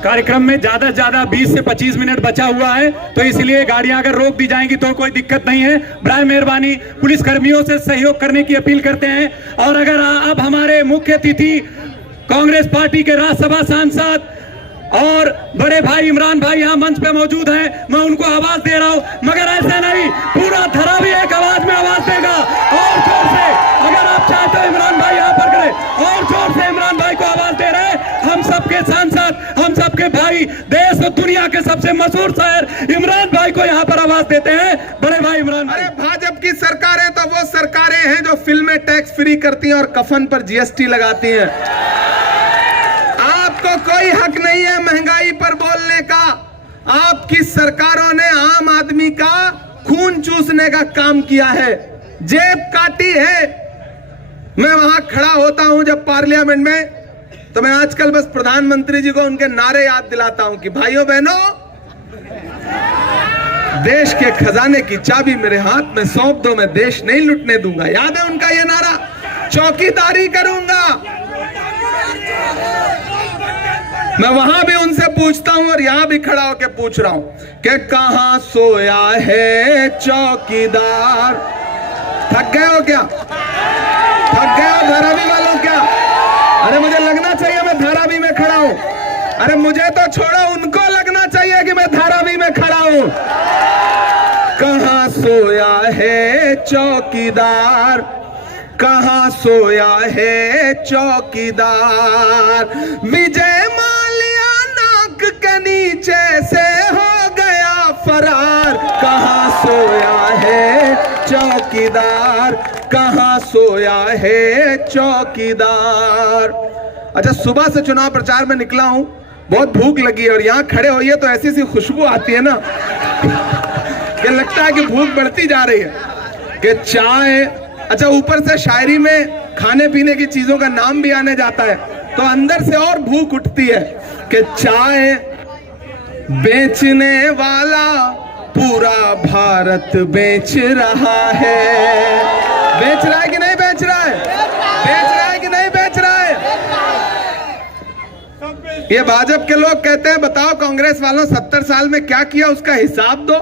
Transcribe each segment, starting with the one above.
कार्यक्रम में ज्यादा से ज्यादा 20 से 25 मिनट बचा हुआ है, तो इसलिए गाड़ियां अगर रोक दी जाएंगी तो कोई दिक्कत नहीं है। बराए मेहरबानी पुलिस कर्मियों से सहयोग करने की अपील करते हैं। और अगर अब हमारे मुख्य अतिथि कांग्रेस पार्टी के राज्यसभा सांसद और बड़े भाई इमरान भाई यहाँ मंच पे मौजूद हैं, मैं उनको आवाज दे रहा हूँ, मगर ऐसे नहीं, पूरा धरा भी एक आवाज में आवाज देगा। और जोर से अगर आप चाहते हो इमरान भाई यहाँ पर करें, और जोर से इमरान भाई को आवाज दे रहे हैं। हम सबके सांसद, हम सबके भाई, देश और दुनिया के सबसे मशहूर शायर इमरान भाई को यहाँ पर आवाज देते हैं। बड़े भाई इमरान भाई। अरे भाजपा की सरकारें तो वो सरकारें हैं जो फिल्में टैक्स फ्री करती हैं और कफन पर जीएसटी लगाती हैं। आपको कोई हक नहीं है महंगाई पर बोलने का। आपकी सरकारों ने आम आदमी का खून चूसने का काम किया है, जेब काटी है। मैं वहां खड़ा होता हूं जब पार्लियामेंट में, तो मैं आजकल बस प्रधानमंत्री जी को उनके नारे याद दिलाता हूं कि भाइयों बहनों, देश के खजाने की चाबी मेरे हाथ में सौंप दो, मैं देश नहीं लुटने दूंगा। याद है उनका ये नारा? चौकीदारी करूंगा। मैं वहां भी उनसे पूछता हूं और यहां भी खड़ा होकर पूछ रहा हूं कि कहां सोया है चौकीदार? थक गए हो क्या? थक गए हो धारावी वालों क्या? अरे मुझे लगना चाहिए मैं धारावी में खड़ा हूं। अरे मुझे तो छोड़ो, उनको लगना चाहिए कि मैं धारावी में खड़ा हूं। कहां सोया है चौकीदार? कहां सोया है चौकीदार? विजय माल्या नाक के नीचे से हो गया फरार। कहां सोया है चौकीदार? कहां सोया है चौकीदार? अच्छा, सुबह से चुनाव प्रचार में निकला हूं, बहुत भूख लगी है और यहां खड़े होइए तो ऐसी सी खुशबू आती है ना कि लगता है कि भूख बढ़ती जा रही है। कि चाय, अच्छा ऊपर से शायरी में खाने पीने की चीजों का नाम भी आने जाता है, तो अंदर से और भूख उठती है कि चाय बेचने वाला पूरा भारत बेच रहा है। बेच रहा है कि नहीं बेच रहा है? बेच रहा है कि नहीं बेच रहा है? ये भाजपा के लोग कहते हैं बताओ कांग्रेस वालों 70 साल में क्या किया, उसका हिसाब दो।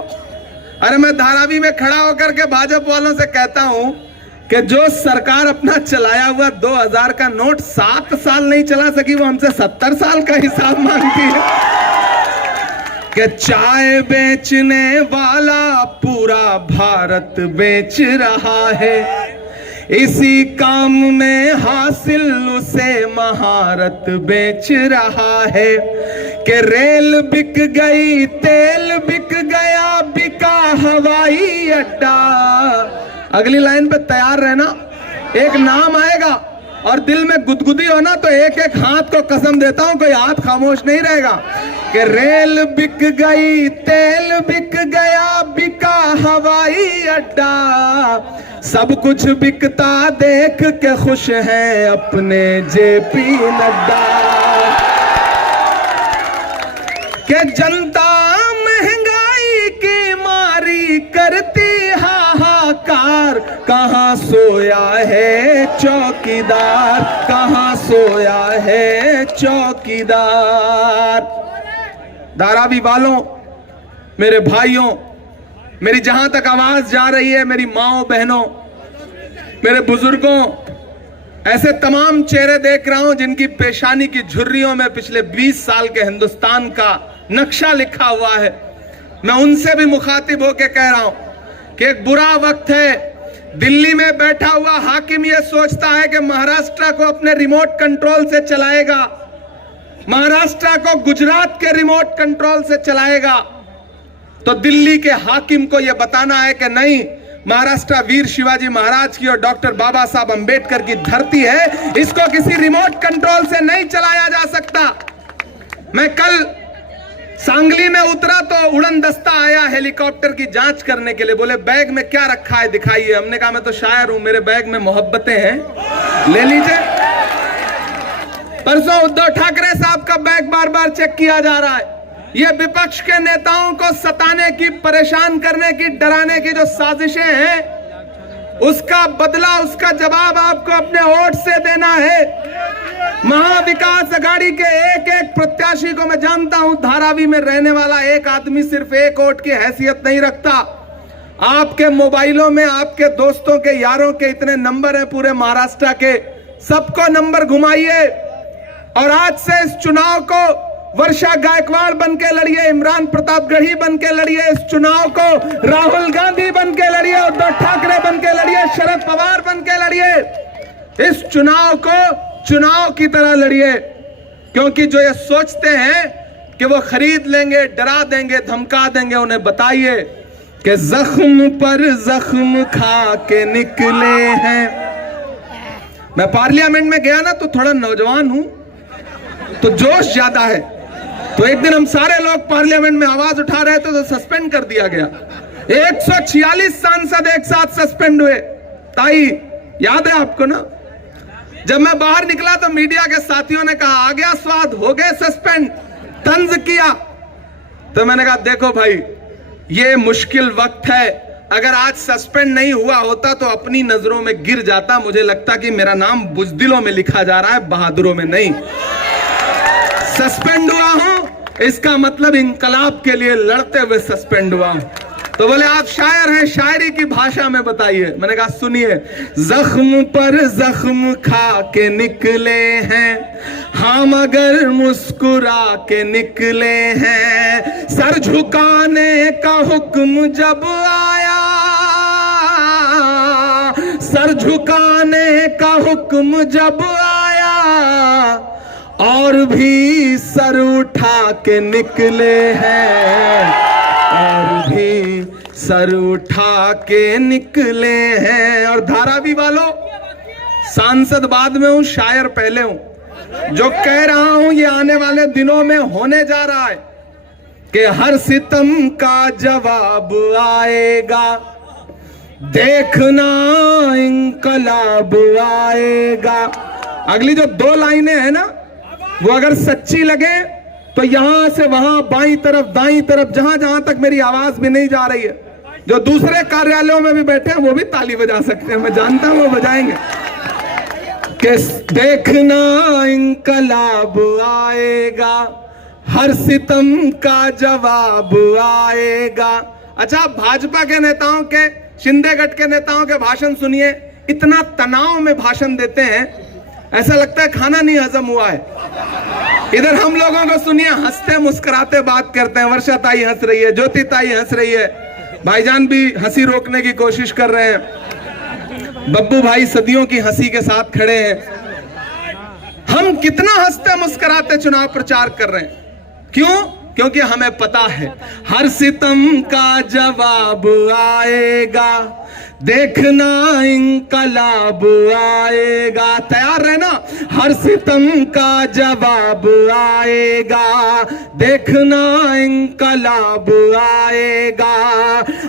अरे मैं धारावी में खड़ा होकर के भाजपा वालों से कहता हूं कि जो सरकार अपना चलाया हुआ 2000 का नोट 7 साल नहीं चला सकी, वो हमसे 70 साल का हिसाब मांगती है। कि चाय बेचने वाला पूरा भारत बेच रहा है, इसी काम में हासिल उसे महारत बेच रहा है। कि रेल बिक गई, तेल बिक गया, बिका हवाई अड्डा। अगली लाइन पे तैयार रहना, एक नाम आएगा और दिल में गुदगुदी हो ना तो एक एक हाथ को कसम देता हूं कोई हाथ खामोश नहीं रहेगा। कि रेल बिक गई, तेल बिक गया, बिका हवाई अड्डा, सब कुछ बिकता देख के खुश है अपने जेपी नड्डा। कि जनता महंगाई की मारी करती हाहाकार, कहां सोया है चौकीदार? कहां सोया है चौकीदार? धारावी वालों, मेरे भाइयों, मेरी जहां तक आवाज जा रही है, मेरी माओ बहनों, मेरे बुजुर्गों, ऐसे तमाम चेहरे देख रहा हूं जिनकी पेशानी की झुर्रियों में पिछले 20 साल के हिंदुस्तान का नक्शा लिखा हुआ है। मैं उनसे भी मुखातिब होकर कह रहा हूं कि एक बुरा वक्त है। दिल्ली में बैठा हुआ हाकिम यह सोचता है कि महाराष्ट्र को अपने रिमोट कंट्रोल से चलाएगा, महाराष्ट्र को गुजरात के रिमोट कंट्रोल से चलाएगा। तो दिल्ली के हाकिम को यह बताना है कि नहीं, महाराष्ट्र वीर शिवाजी महाराज की और डॉक्टर बाबा साहब अंबेडकर की धरती है, इसको किसी रिमोट कंट्रोल से नहीं चलाया जा सकता। मैं कल सांगली में उतरा तो उड़न दस्ता आया हेलीकॉप्टर की जांच करने के लिए। बोले बैग में क्या रखा है दिखाइए। हमने कहा मैं तो शायर हूं, मेरे बैग में मोहब्बतें हैं, ले लीजिए। परसों उद्धव ठाकरे साहब का बैग बार बार चेक किया जा रहा है। ये विपक्ष के नेताओं को सताने की, परेशान करने की, डराने की जो साजिशें हैं, उसका बदला, उसका जवाब आपको अपने वोट से देना है। महाविकास अघाड़ी के एक एक प्रत्याशी को मैं जानता हूं। धारावी में रहने वाला एक आदमी सिर्फ एक वोट की हैसियत नहीं रखता। आपके मोबाइलों में आपके दोस्तों के, यारों के इतने नंबर हैं पूरे महाराष्ट्र के, सबको नंबर घुमाइए और आज से इस चुनाव को वर्षा गायकवाड़ बन के लड़िए, इमरान प्रतापगढ़ी बन के लड़िए, इस चुनाव को राहुल गांधी बन के लड़िए, उद्धव ठाकरे बन के लड़िए, शरद पवार बन के लड़िए। इस चुनाव को चुनाव की तरह लड़िए, क्योंकि जो ये सोचते हैं कि वो खरीद लेंगे, डरा देंगे, धमका देंगे, उन्हें बताइए कि जख्म पर जख्म खा के निकले हैं। मैं पार्लियामेंट में गया ना तो थोड़ा नौजवान हूं तो जोश ज्यादा है, तो एक दिन हम सारे लोग पार्लियामेंट में आवाज उठा रहे थे तो सस्पेंड कर दिया गया। 146 सांसद एक साथ सस्पेंड हुए। ताई याद है आपको ना? जब मैं बाहर निकला तो मीडिया के साथियों ने कहा आ गया स्वाद, हो गए सस्पेंड, तंज किया। तो मैंने कहा देखो भाई, ये मुश्किल वक्त है, अगर आज सस्पेंड नहीं हुआ होता तो अपनी नजरों में गिर जाता। मुझे लगता कि मेरा नाम बुजदिलों में लिखा जा रहा है, बहादुरों में नहीं। सस्पेंड हुआ हूं, इसका मतलब इंकलाब के लिए लड़ते हुए सस्पेंड हुआ हूं। तो बोले आप शायर हैं, शायरी की भाषा में बताइए। मैंने कहा सुनिए, जख्म पर जख्म खा के निकले हैं हम, अगर मुस्कुरा के निकले हैं। सर झुकाने का हुक्म जब आया, सर झुकाने का हुक्म जब आया, और भी सर उठा के निकले हैं, और भी सर उठा के निकले हैं। और धारावी वालों, सांसद बाद में हूं, शायर पहले हूं। जो कह रहा हूं ये आने वाले दिनों में होने जा रहा है कि हर सितम का जवाब आएगा, देखना इंकलाब आएगा। अगली जो 2 लाइनें हैं ना, वो अगर सच्ची लगे तो यहां से वहां, बाईं तरफ, दाईं तरफ, जहां जहां तक मेरी आवाज भी नहीं जा रही है, जो दूसरे कार्यालयों में भी बैठे हैं वो भी ताली बजा सकते हैं, मैं जानता हूं वो बजाएंगे। कि देखना इंकलाब आएगा, हर सितम का जवाब आएगा। अच्छा, भाजपा के नेताओं के, शिंदे गठ के नेताओं के भाषण सुनिए, इतना तनाव में भाषण देते हैं, ऐसा लगता है खाना नहीं हजम हुआ है। इधर हम लोगों को सुनिए, हंसते मुस्कुराते बात करते हैं। वर्षा ताई हंस रही है, ज्योति ताई हंस रही है, भाईजान भी हंसी रोकने की कोशिश कर रहे हैं, बब्बू भाई सदियों की हंसी के साथ खड़े हैं। हम कितना हंसते मुस्कुराते चुनाव प्रचार कर रहे हैं, क्यों? क्योंकि हमें पता है हर सितम का जवाब आएगा, देखना इंकलाब आएगा। तैयार रहना, हर सितम का जवाब आएगा, देखना इंकलाब आएगा।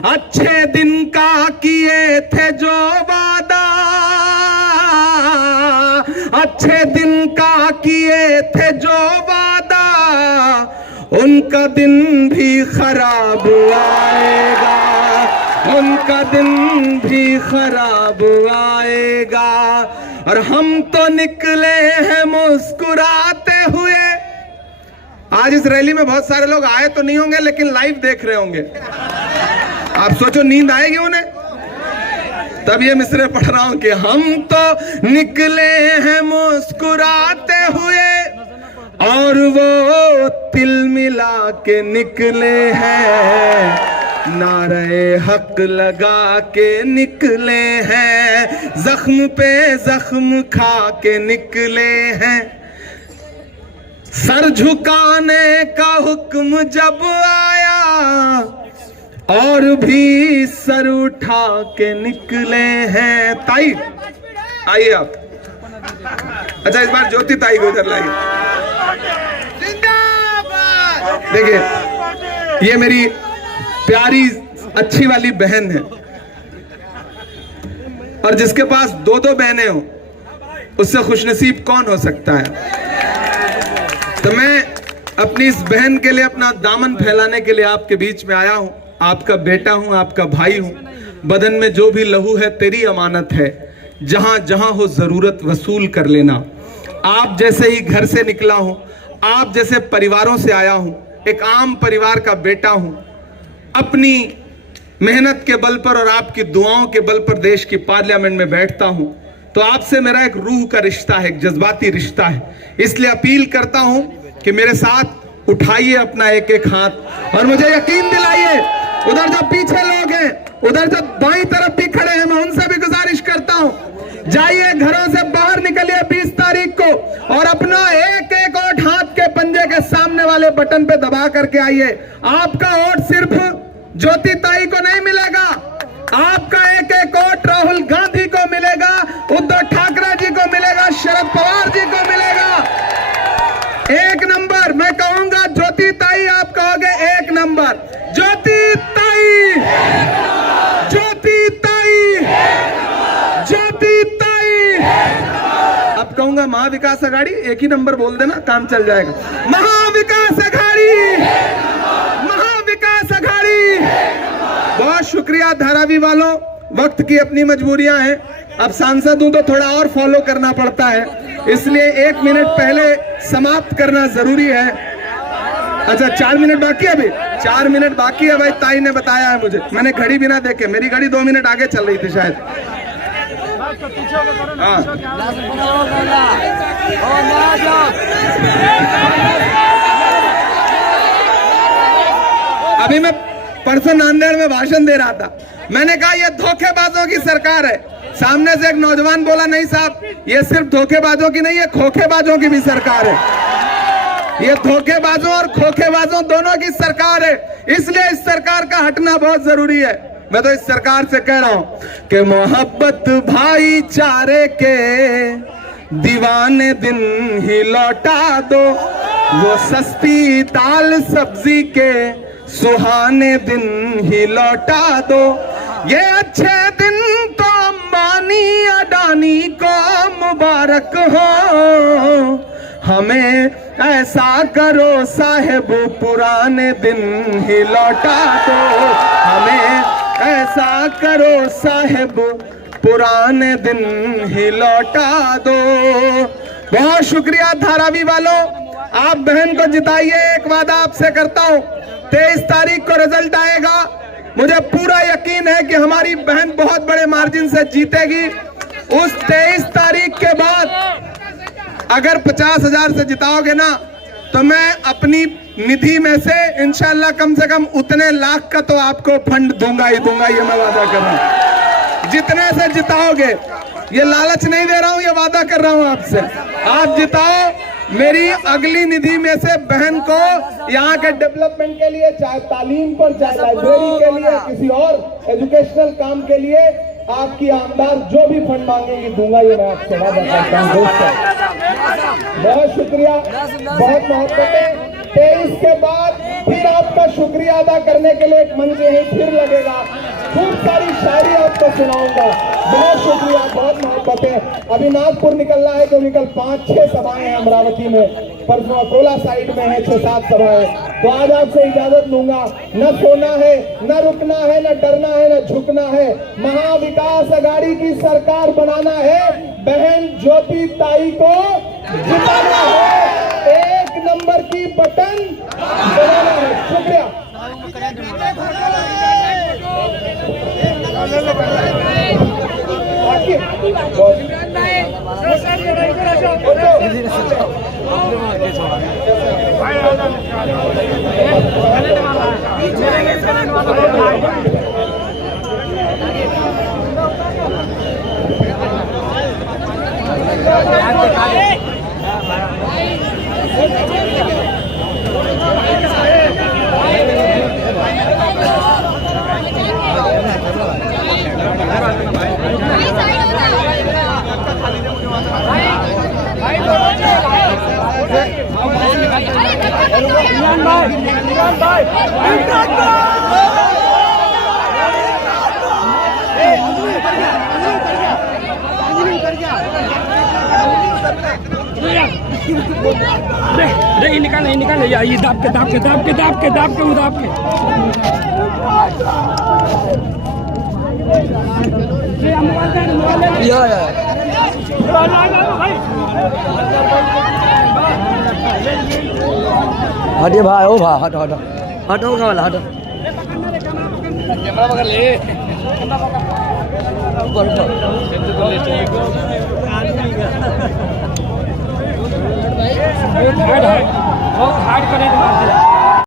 अच्छे दिन का किए थे जो वादा, अच्छे दिन का किए थे जो वादा, उनका दिन भी खराब आएगा, उनका दिन भी खराब आएगा। और हम तो निकले हैं मुस्कुराते हुए। आज इस रैली में बहुत सारे लोग आए तो नहीं होंगे, लेकिन लाइव देख रहे होंगे। आप सोचो नींद आएगी उन्हें? तब ये मिसरे पढ़ रहा हूं कि हम तो निकले हैं मुस्कुराते हुए, और वो तिल मिला के निकले हैं, नारे हक लगा के निकले हैं, जख्म पे जख्म खा के निकले हैं। सर झुकाने का हुक्म जब आया, और भी सर उठा के निकले हैं। ताई आइए आप। अच्छा, इस बार ज्योति ताई को इधर लाइए। देखिए, ये मेरी प्यारी अच्छी वाली बहन है, और जिसके पास 2-2 बहनें हो उससे खुशनसीब कौन हो सकता है। तो मैं अपनी इस बहन के लिए अपना दामन फैलाने के लिए आपके बीच में आया हूं। आपका बेटा हूं, आपका भाई हूं, बदन में जो भी लहू है तेरी अमानत है, जहां जहां हो जरूरत वसूल कर लेना। आप जैसे ही घर से निकला हूं, आप जैसे परिवारों से आया हूं, एक आम परिवार का बेटा हूं। अपनी मेहनत के बल पर और आपकी दुआओं के बल पर देश की पार्लियामेंट में बैठता हूं, तो आपसे मेरा एक रूह का रिश्ता है, एक जज्बाती रिश्ता है। इसलिए अपील करता हूं कि मेरे साथ उठाइए अपना एक एक हाथ और मुझे यकीन दिलाइए, उधर जो पीछे लोग हैं, उधर जो बाईं तरफ भी खड़े हैं, मैं उनसे भी गुजारिश करता हूं, जाइए घरों से बाहर निकलिए 20 तारीख को और अपना एक एक वोट हाथ के पंजे के सामने वाले बटन पे दबा करके आइए। आपका वोट सिर्फ ज्योति ताई को नहीं मिलेगा, आपका एक एक वोट राहुल गांधी को मिलेगा, उद्धव ठाकरे जी को मिलेगा, शरद पवार जी को मिलेगा। एक नंबर मैं कहूंगा ज्योति ताई, आप कहोगे एक नंबर। ज्योति ताई, ज्योति ताई, ज्योति ताई। अब कहूंगा महाविकास अघाड़ी, एक ही नंबर बोल देना, काम चल जाएगा। महाविकास अघाड़ी, महाविकास अघाड़ी। बहुत शुक्रिया धारावी वालों, वक्त की अपनी मजबूरियां हैं, अब सांसद हूं तो थोड़ा और फॉलो करना पड़ता है, इसलिए 1 मिनट पहले समाप्त करना जरूरी है। अच्छा 4 मिनट बाकी है, अभी 4 मिनट बाकी है भाई, ताई ने बताया है मुझे, मैंने घड़ी भी ना देखे, मेरी घड़ी 2 मिनट आगे चल रही थी शायद। हाँ अभी मैं परसों नांदेड़ में भाषण दे रहा था, मैंने कहा ये धोखेबाजों की सरकार है। सामने से एक नौजवान बोला, नहीं साहब ये सिर्फ धोखेबाजों की नहीं है, खोखेबाजों की भी सरकार है। ये धोखेबाजों और खोखेबाजों दोनों की सरकार है, इसलिए इस सरकार का हटना बहुत जरूरी है। मैं तो इस सरकार से कह रहा हूं कि मोहब्बत भाईचारे के दीवाने दिन ही लौटा दो, वो सस्ती दाल सब्जी के सुहाने दिन ही लौटा दो। ये अच्छे दिन तो अंबानी अडानी को मुबारक हो, हमें ऐसा करो साहेब पुराने दिन ही लौटा दो, हमें ऐसा करो साहेब पुराने दिन ही लौटा दो। बहुत शुक्रिया धारावी वालों, आप बहन को जिताइए। एक वादा आपसे करता हूं, 23 तारीख को रिजल्ट आएगा, मुझे पूरा यकीन है कि हमारी बहन बहुत बड़े मार्जिन से जीतेगी। उस 23 तारीख के बाद अगर 50,000 से जिताओगे ना, तो मैं अपनी निधि में से इंशाल्लाह कम से कम उतने लाख का तो आपको फंड दूंगा ही दूंगा, ये मैं वादा कर रहा हूं। जितने से जिताओगे, ये लालच नहीं दे रहा हूं, ये वादा कर रहा हूं आपसे। आप जिताओ, मेरी अगली निधि में से बहन को यहाँ के डेवलपमेंट के लिए, चाहे तालीम पर, चाहे लाइब्रेरी के लिए, किसी और एजुकेशनल काम के लिए, आपकी आमदार जो भी फंड मांगेंगी दूंगा, ये मैं आपसे वादा करता हूँ दोस्तों। बहुत शुक्रिया, बहुत मोहब्बतें। 23 के बाद फिर आपका शुक्रिया अदा करने के लिए एक मंच यहीं फिर लगेगा, खूब सारी शायरी आपको सुनाऊंगा। बहुत शुक्रिया, बहुत मोहब्बतें। अभी नागपुर निकलना है, क्योंकि कल 5-6 सभाएं हैं अमरावती में, परसों अकोला साइड में है 6-7 सभाएं। तो आज आपसे इजाजत लूंगा, न सोना है, न रुकना है, न डरना है, न झुकना है। महाविकास अघाड़ी की सरकार बनाना है, बहन ज्योति ताई को जिताना है, 1 नंबर की बटन दबाना है। शुक्रिया। निकाल ये दाब के हटिए भाई, ओ भाई हटो हटो हटो वाला हटो। कैमरा पकड़ ले। ऊपर ऊपर।